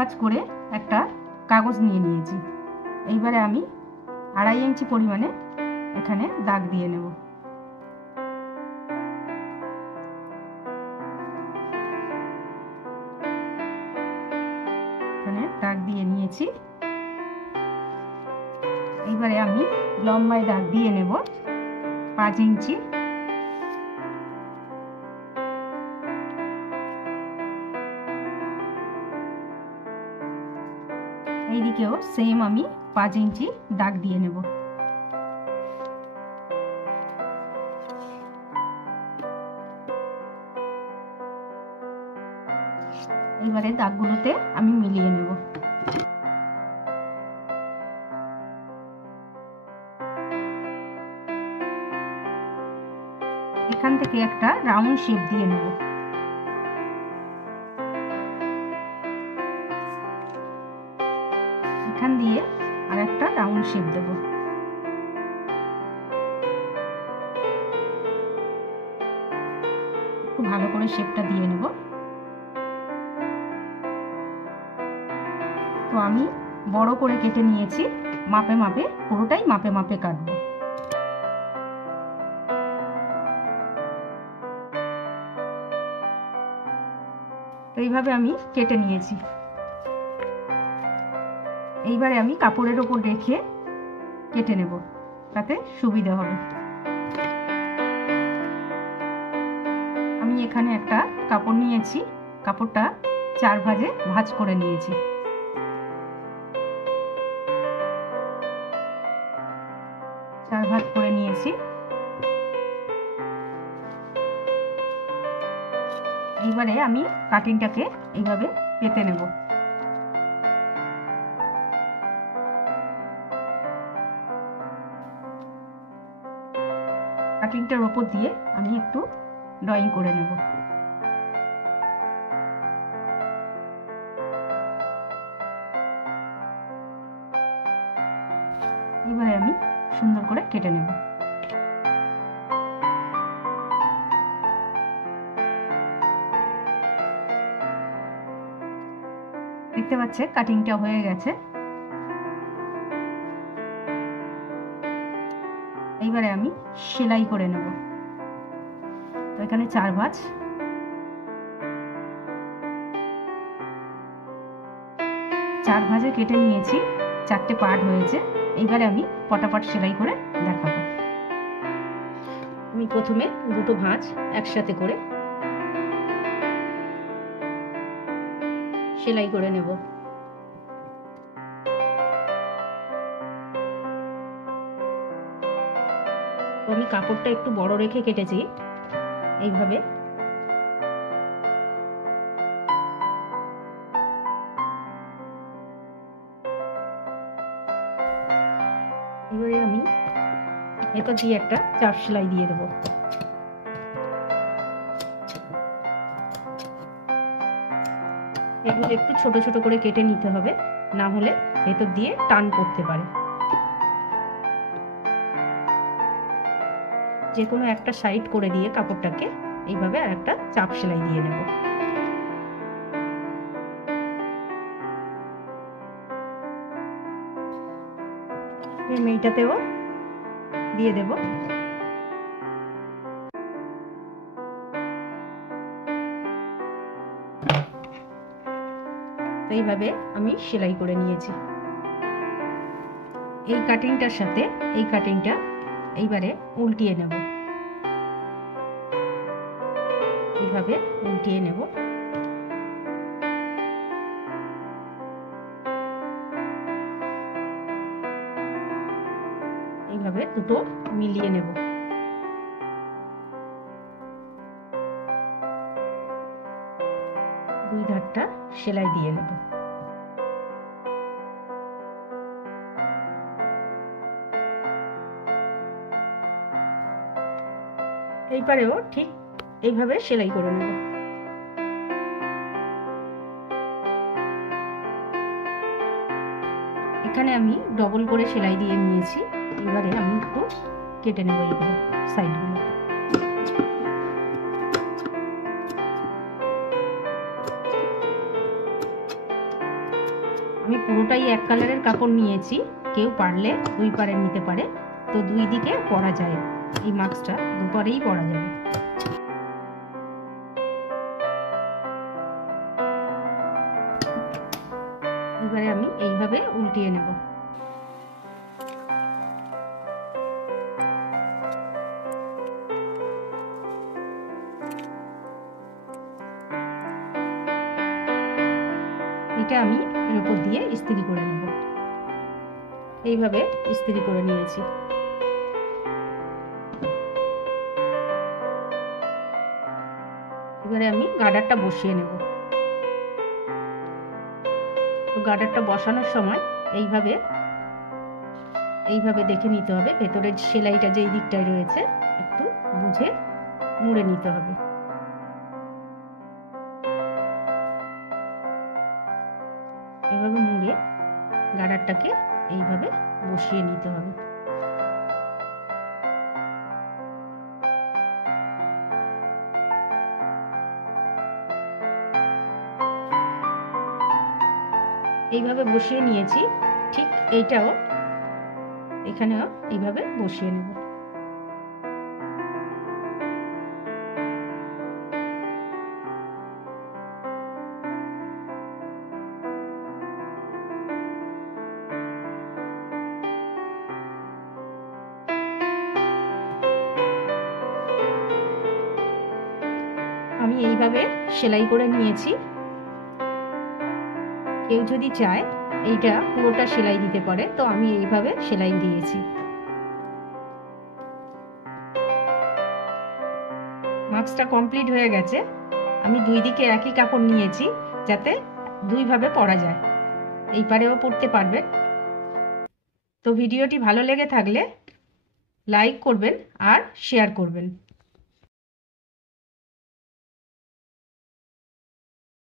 ভাঁজ করে একটা কাগজ নিয়ে নিয়েছি। এইবারে আমি 2.5 ইঞ্চি পরিমাণে এখানে দাগ দিয়ে নেব। এখানে দাগ দিয়ে নিয়েছি। এইবারে আমি লম্বায় দাগ দিয়ে নেব 5 ইঞ্চি। এইদিকেও সেম আমি 5 ইঞ্চি দাগ দিয়ে নেব। এবারে দাগগুলোতে আমি মিলিয়ে নেব। এখান থেকে একটা রাউন্ড শেপ দিয়ে নেব। এখান দিয়ে আর একটা রাউন্ড শেপ দেব। একটু ভালো করে শেপটা দিয়ে নেব। তো আমি বড় করে কেটে নিয়েছি, মাপে মাপে, পুরোটাই মাপে মাপে কাটবো। তো এইভাবে আমি কেটে নিয়েছি। এইবারে আমি কাপড়ের ওপর রেখে কেটে নেব, তাতে সুবিধা হবে। আমি এখানে একটা কাপড় নিয়েছি, কাপড়টা 4 ভাঁজে ভাঁজ করে নিয়েছি। ভাঁজ করে নিয়েছি। এইবারে আমি কাটিংটাকে এইভাবে পেতে নেব। কাটিংটার উপর দিয়ে আমি একটু ড্রয়িং করে নেব। এবারে আমি সুন্দর করে কেটে নেব। দেখতে পাচ্ছে কাটিংটা হয়ে গেছে। এইবারে আমি সেলাই করে নেব। তো এখানে 4 ভাঁজ, 4 ভাঁজে কেটে নিয়েছি, 4টে পার্ট হয়েছে। এইবারে আমি পটাপট সেলাই করে দেখাবো। আমি প্রথমে দুটো ভাঁজ একসাথে করে সেলাই করে নেব। আমি কাপড়টা একটু বড় রেখে কেটেছি এইভাবে। এবারে আমি এটা দিয়ে একটা চাপ সেলাই দিয়ে দেবো। এগুলো একটু ছোট ছোট করে কেটে নিতে হবে, না হলে ভেতর দিয়ে টান পড়তে পারে। যে কোনো একটা সাইড করে দিয়ে কাপড়টাকে এইভাবে আর একটা চাপ সেলাই দিয়ে নেব। এইটাতেও দিয়ে দেব। এইভাবে আমি সেলাই করে নিয়েছি। এই কাটিংটার সাথে এই কাটিংটা এইবারে উল্টিয়ে নেব। এইভাবে উল্টিয়ে নেব। এইভাবে দুটো মিলিয়ে নেব। দুই ধারটা সেলাই দিয়ে নেব। এইবারেও ঠিক এইভাবে সেলাই করে নেব। এখানে আমি ডবল করে সেলাই দিয়ে নিয়েছি। এবারে আমি একটু কেটে নেব এইগুলো সাইডগুলো। আমি পুরোটাই এক কালারের কাপড় নিয়েছি, কেউ পারলে দুই পারে নিতে পারে, তো দুই দিকে পরা যায়, এই মাস্কটা দুপারেই পরা যাবে। এবারে আমি এইভাবে উল্টিয়ে নেব। এটা আমি এর উপর দিয়ে ইস্ত্রি করে নেব। এইভাবে ইস্ত্রি করে নিয়েছি। এবারে আমি গার্ডারটা বসিয়ে নেব। গার্ডারটা বসানোর সময় এইভাবে দেখে নিতে হবে ভেতরের সেলাইটা যেই দিকটায় রয়েছে একটু বুঝে মুড়ে নিতে হবে। এভাবে মুড়ে গার্ডারটাকে এইভাবে বসিয়ে নিতে হবে। এইভাবে বসিয়ে নিয়েছি, ঠিক এইটাও এখানেও এইভাবে বসিয়ে নেব। আমি এইভাবে সেলাই করে নিয়েছি। কেউ যদি চায় এইটা পুরোটা সেলাই দিতে পারে, তো আমি এইভাবে সেলাই দিয়েছি। মাস্কটা কমপ্লিট হয়ে গেছে। আমি দুই দিকে একই কাপড় নিয়েছি যাতে দুইভাবে পরা যায়, এই পারেও পরতে পারবে। তো ভিডিওটি ভালো লেগে থাকলে লাইক করবেন আর শেয়ার করবেন।